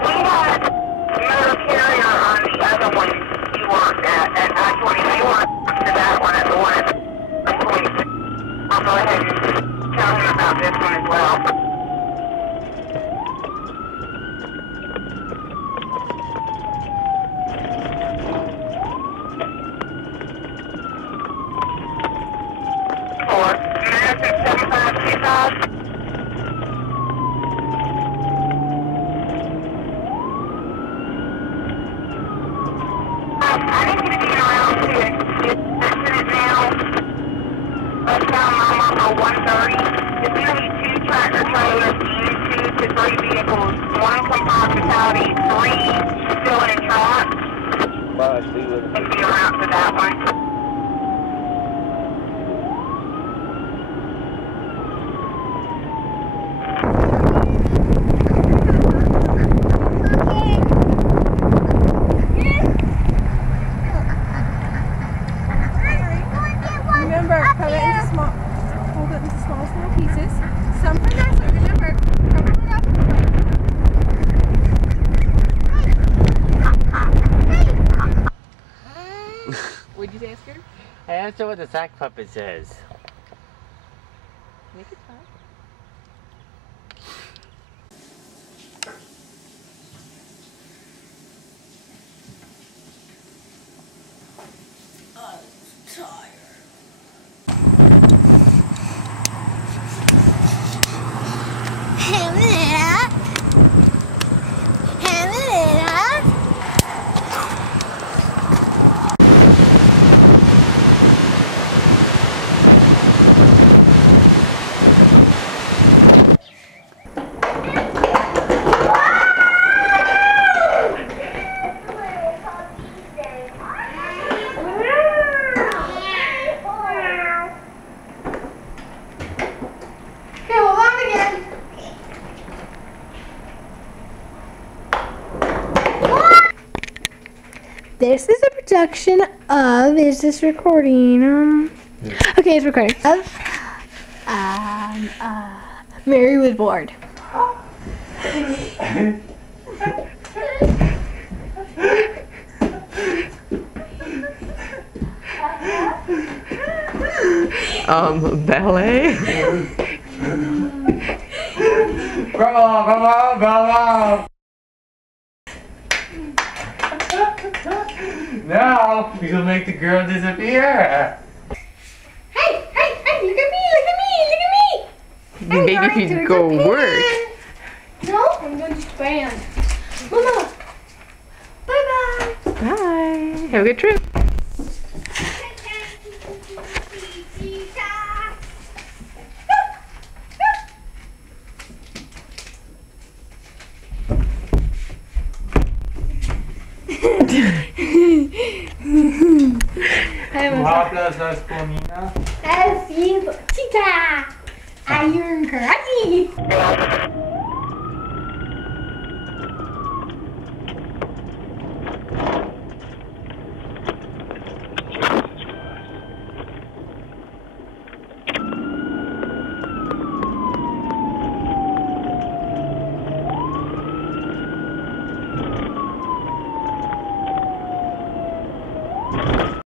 we had motor carrier on the other one you weren't at I-20. They weren't to that one at the one at I-20. I'll go ahead and tell him about this one as well. For Madison 7525. I need you to be around to it now. Let's tell Mama for 1:30. It's going to be 2 tractor trailers and 2 to 3 vehicles. 1 from hospitality, 3 still in a truck. And be around for that one. Remember, cut it into small, hold it into small pieces. Some are nicer. Remember, cover it up. What'd you say, Oscar? I asked her what the sack puppet says. Make it fun. I'm tired. This is a production of, is this recording? Okay, it's recording. Of, Mary was bored. Ballet? Bravo! Now, we will make the girl disappear. Hey, look at me. Maybe if you go work. No, I'm going to band. Mama, bye-bye. Bye. Have a good trip. Hablas la esponina. Así, chica. Ayun karate.